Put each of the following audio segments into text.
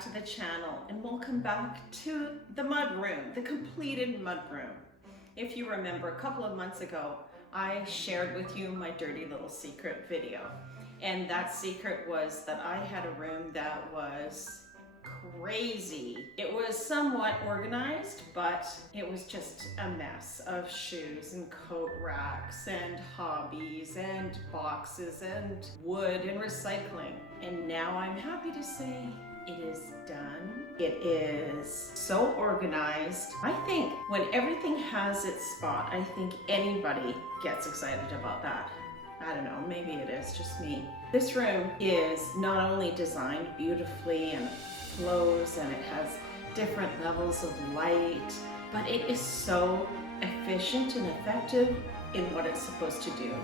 back to the channel and welcome back to the mudroom, the completed mudroom. If you remember, a couple of months ago, I shared with you my dirty little secret video. And that secret was that I had a room that was crazy. It was somewhat organized, but it was just a mess of shoes and coat racks and hobbies and boxes and wood and recycling. And now I'm happy to say it is done. It is so organized. I think when everything has its spot, I think anybody gets excited about that. I don't know, maybe it is just me. This room is not only designed beautifully and flows and it has different levels of light, but it is so efficient and effective in what it's supposed to do.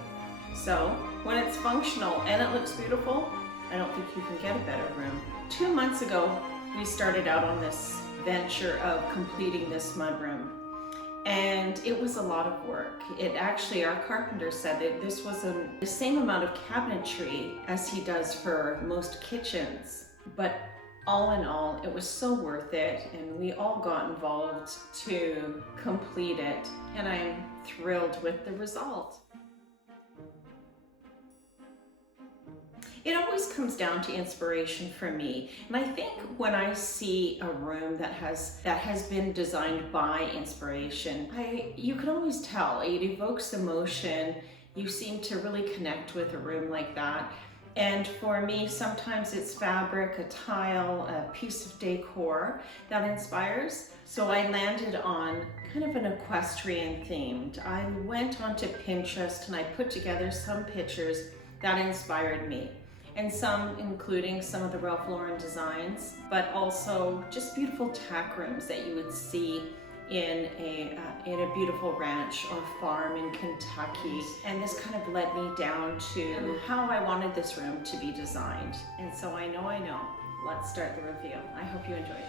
So when it's functional and it looks beautiful, I don't think you can get a better room. 2 months ago, we started out on this venture of completing this mudroom. And it was a lot of work. Our carpenter said that this was the same amount of cabinetry as he does for most kitchens. But all in all, it was so worth it, and we all got involved to complete it, and I'm thrilled with the result. It always comes down to inspiration for me. And I think when I see a room that has been designed by inspiration, you can always tell. It evokes emotion. You seem to really connect with a room like that. And for me, sometimes it's fabric, a tile, a piece of decor that inspires. So I landed on kind of an equestrian themed. I went onto Pinterest and I put together some pictures that inspired me. And some including some of the Ralph Lauren designs, but also just beautiful tack rooms that you would see in a beautiful ranch or farm in Kentucky. And this kind of led me down to how I wanted this room to be designed. And so I know. Let's start the reveal. I hope you enjoyed it.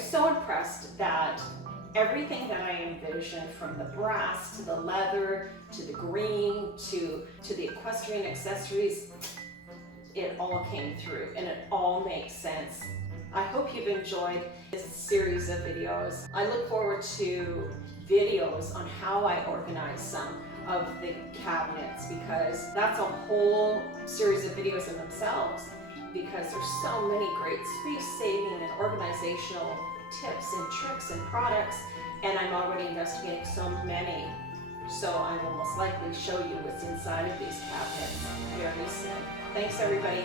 so impressed that everything that I envisioned, from the brass to the leather to the green to the equestrian accessories, it all came through and it all makes sense. I hope you've enjoyed this series of videos. I look forward to videos on how I organize some of the cabinets, because that's a whole series of videos in themselves, because there's so many great space-saving and organizational tips and tricks and products, and I'm already investigating so many. So I will most likely show you what's inside of these cabinets very soon. Thanks everybody.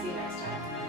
See you next time.